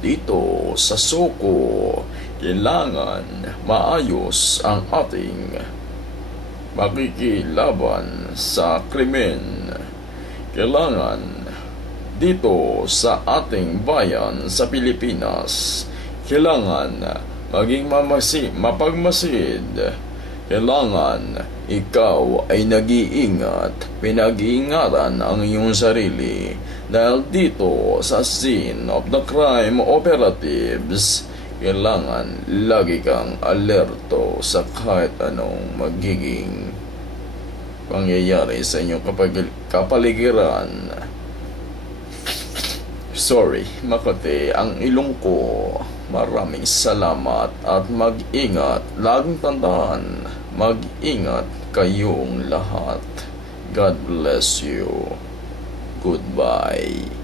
dito sa Soko, kailangan maayos ang ating makikilaban sa krimen. Kailangan dito sa ating bayan sa Pilipinas, kailangan maging mapagmasid. Kailangan ikaw ay nag-iingat, pinag-iingatan ang iyong sarili. Dahil dito sa scene of the crime operatives, kailangan lagi kang alerto sa kahit anong magiging pangyayari sa inyong kapaligiran. Sorry, Makati ang ilong ko. Maraming salamat at mag-ingat. Laging tandaan, mag-ingat kayong lahat. God bless you. Goodbye.